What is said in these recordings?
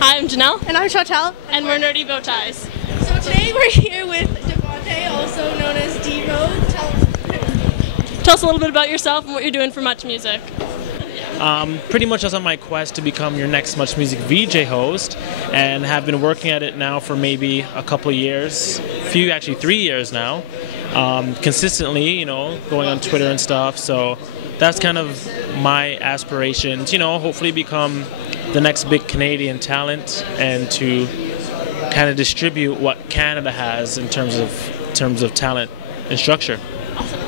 Hi, I'm Janelle. And I'm Chantel. And we're Nerdy Bow Ties. So today we're here with Devante, also known as Devo. Tell us a little bit about yourself and what you're doing for Much Music. Pretty much just on my quest to become your next Much Music VJ host, and have been working at it now for maybe a couple of years, actually 3 years now, consistently, going on Twitter and stuff. So that's kind of my aspirations, hopefully become the next big Canadian talent and to kind of distribute what Canada has in terms of talent and structure. Awesome.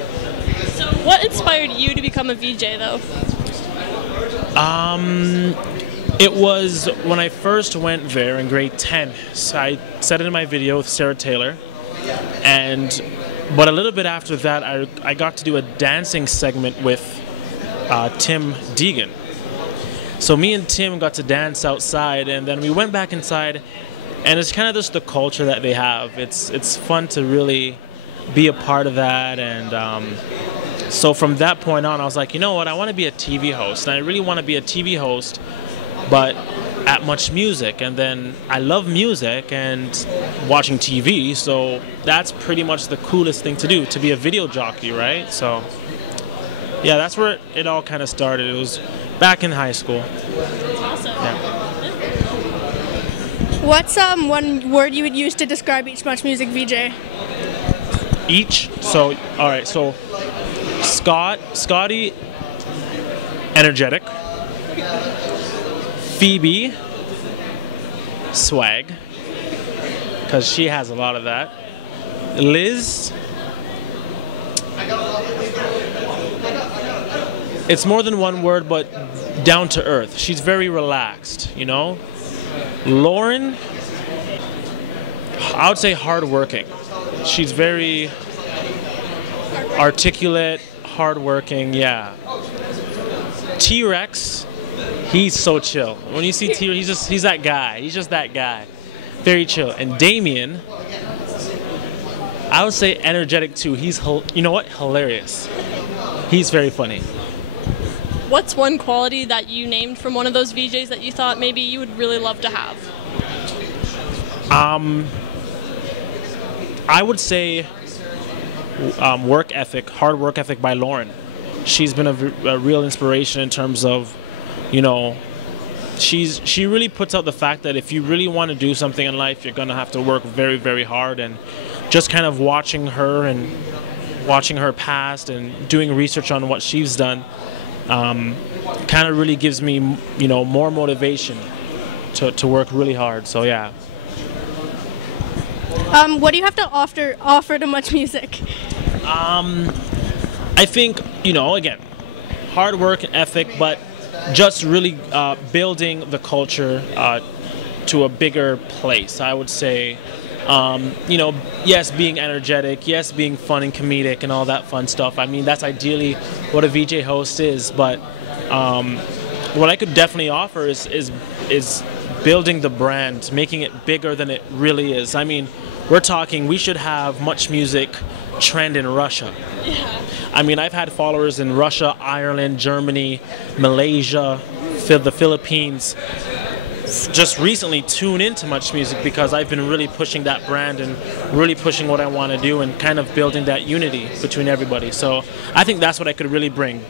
So what inspired you to become a VJ though? It was when I first went there in grade 10. So I said it in my video with Sarah Taylor, but a little bit after that, I got to do a dancing segment with Tim Deegan. So me and Tim got to dance outside, and then we went back inside, and it's kind of just the culture that they have. It's fun to really be a part of that, and so from that point on, I was like, you know what, I want to be a TV host, and I really want to be a TV host, but at Much Music. And then I love music and watching TV, so that's pretty much the coolest thing to do, to be a video jockey, right? So yeah, that's where it all kind of started. It was back in high school. Awesome. Yeah. What's one word you would use to describe each Much Music VJ? Each? So, all right, so Scotty, energetic. Phoebe, swag, because she has a lot of that. Liz, it's more than one word, but down to earth. She's very relaxed, Lauren, I would say hardworking. She's very articulate, hardworking, yeah. T-Rex, he's so chill. When you see T-Rex, he's that guy. He's just that guy. Very chill. And Damien, I would say energetic too. He's, hilarious. He's very funny. What's one quality that you named from one of those VJs that you thought maybe you would really love to have? I would say hard work ethic by Lauren. She's been a real inspiration in terms of, she really puts out the fact that if you really want to do something in life, you're going to have to work very, very hard. And just kind of watching her past and doing research on what she's done kind of really gives me, more motivation to work really hard. So yeah. What do you have to offer to Much Music? I think, again, hard work and ethic, but just really building the culture to a bigger place. I would say, yes, being energetic, yes, being fun and comedic and all that fun stuff. I mean, that's ideally what a VJ host is, but what I could definitely offer is building the brand, making it bigger than it really is. I mean, we should have Much Music trend in Russia. Yeah. I mean, I've had followers in Russia, Ireland, Germany, Malaysia, the Philippines, just recently tune into Much Music because I've been really pushing that brand and really pushing what I want to do and kind of building that unity between everybody. So I think that's what I could really bring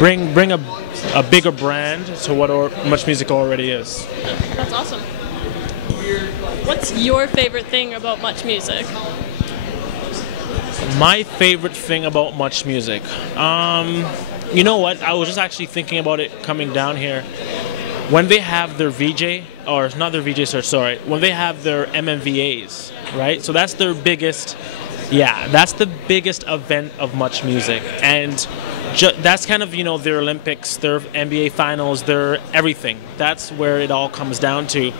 a bigger brand to what Much Music already is. That's awesome. What's your favorite thing about Much Music? My favorite thing about Much Music? You know what? I was just actually thinking about it coming down here. When they have their VJ, or not their VJ search, sorry, when they have their MMVAs, right? So that's their biggest, that's the biggest event of Much Music. And that's kind of, their Olympics, their NBA finals, their everything. That's where it all comes down to.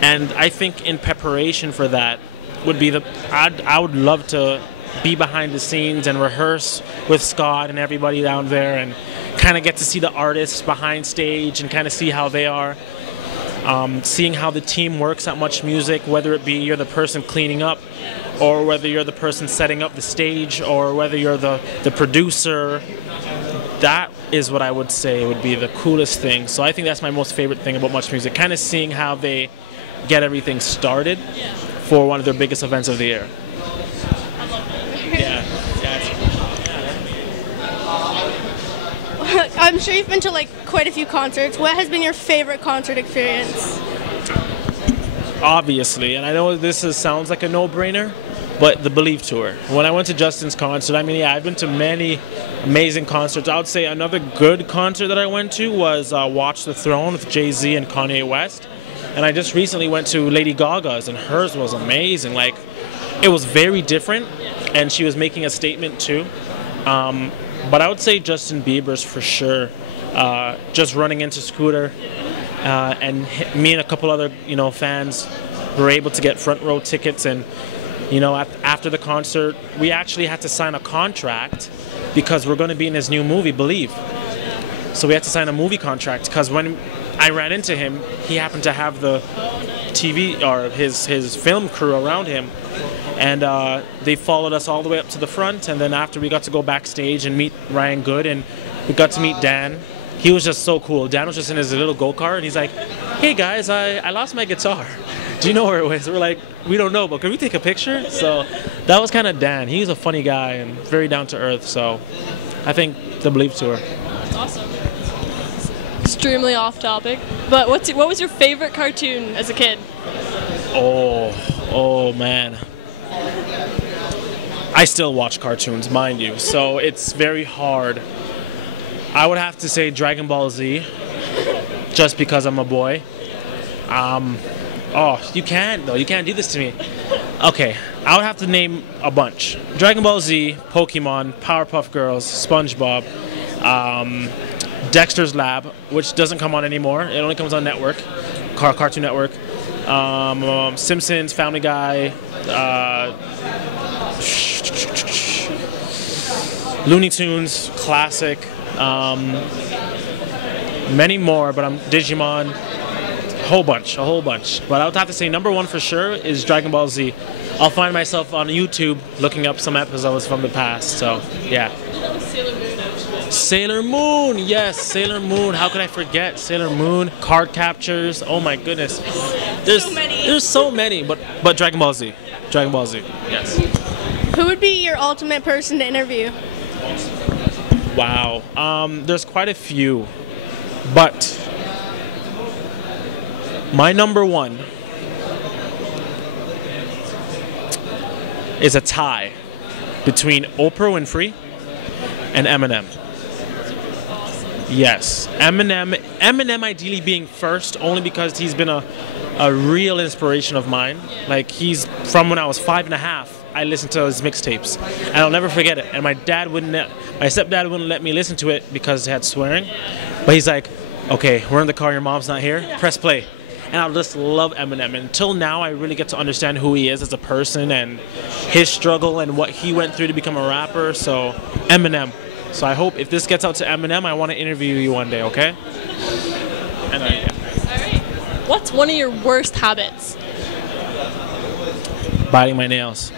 And I think in preparation for that would be I would love to be behind the scenes and rehearse with Scott and everybody down there and kind of get to see the artists behind stage and kind of see how they are. Seeing how the team works at Much Music, whether it be you're the person cleaning up or whether you're the person setting up the stage or whether you're the producer. that is what I would say would be the coolest thing. So I think that's my most favorite thing about Much Music, kind of seeing how they get everything started for one of their biggest events of the year. Yeah. I'm sure you've been to like quite a few concerts. What has been your favorite concert experience? Obviously, and I know sounds like a no-brainer, but the Believe tour. When I went to Justin's concert, I mean, yeah, I've been to many amazing concerts. I would say another good concert that I went to was Watch the Throne with Jay-Z and Kanye West. And I just recently went to Lady Gaga's, and hers was amazing. Like, it was very different, and she was making a statement too. But I would say Justin Bieber's for sure. Just running into Scooter, and me and a couple other, fans were able to get front row tickets. And, after the concert, we actually had to sign a contract because we're going to be in his new movie, Believe. So we had to sign a movie contract because when I ran into him, he happened to have the TV or his film crew around him, and they followed us all the way up to the front. And then after, we got to go backstage and meet Ryan Good, and we got to meet Dan. He was just so cool. Dan was just in his little go-kart, and he's like, "Hey guys, I lost my guitar. Do you know where it was?" We're like, "We don't know, but can we take a picture?" So that was kind of Dan. He's a funny guy and very down to earth. So I think the Believe tour. That's awesome. Extremely off topic, but what was your favorite cartoon as a kid? Oh man. I still watch cartoons, mind you, so it's very hard. I would have to say Dragon Ball Z, just because I'm a boy. Oh, you can't though. You can't do this to me. Okay, I would have to name a bunch: Dragon Ball Z, Pokemon, Powerpuff Girls, SpongeBob, Dexter's Lab, which doesn't come on anymore. It only comes on network, Cartoon Network. Simpsons, Family Guy, Looney Tunes, classic. Many more, but Digimon, a whole bunch. But I would have to say number one for sure is Dragon Ball Z. I'll find myself on YouTube looking up some episodes from the past. So yeah. Sailor Moon, yes, Sailor Moon. How could I forget Sailor Moon? Card captures. Oh my goodness. There's so many, but Dragon Ball Z. Yes. Who would be your ultimate person to interview? Wow. There's quite a few, but my number one is a tie between Oprah Winfrey and Eminem. Yes, Eminem ideally being first, only because he's been a real inspiration of mine. Like, he's from when I was 5.5. I listened to his mixtapes, and I'll never forget it. And my stepdad wouldn't let me listen to it because it had swearing. But he's like, "Okay, we're in the car. Your mom's not here. Press play." And I just love Eminem. And until now, I really get to understand who he is as a person and his struggle and what he went through to become a rapper. So Eminem. So I hope if this gets out to Eminem, I want to interview you one day. Okay? And All right. What's one of your worst habits? Biting my nails.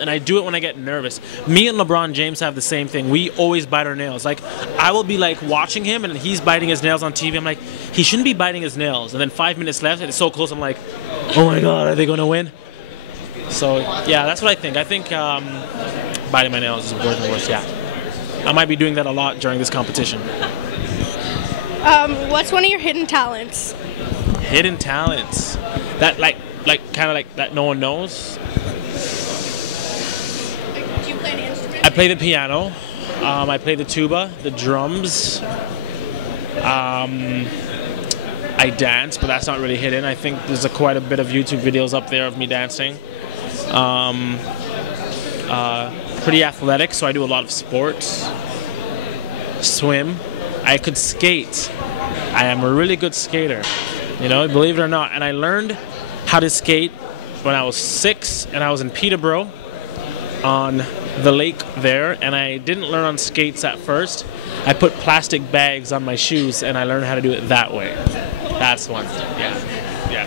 And I do it when I get nervous. Me and LeBron James have the same thing. We always bite our nails. Like, I will be like watching him and he's biting his nails on TV. I'm like, he shouldn't be biting his nails. And then 5 minutes left and it's so close. I'm like, oh my God, are they going to win? So yeah, that's what I think. I think biting my nails is worse and worse. Yeah, I might be doing that a lot during this competition. What's one of your hidden talents? Hidden talents that kind of like that no one knows. Do you play an instrument? I play the piano. I play the tuba, the drums. I dance, but that's not really hidden. I think there's quite a bit of YouTube videos up there of me dancing. Pretty athletic, so I do a lot of sports. Swim. I could skate. I am a really good skater, believe it or not. And I learned how to skate when I was 6, and I was in Peterborough on the lake there, and I didn't learn on skates at first. I put plastic bags on my shoes, and I learned how to do it that way. That's one. Yeah.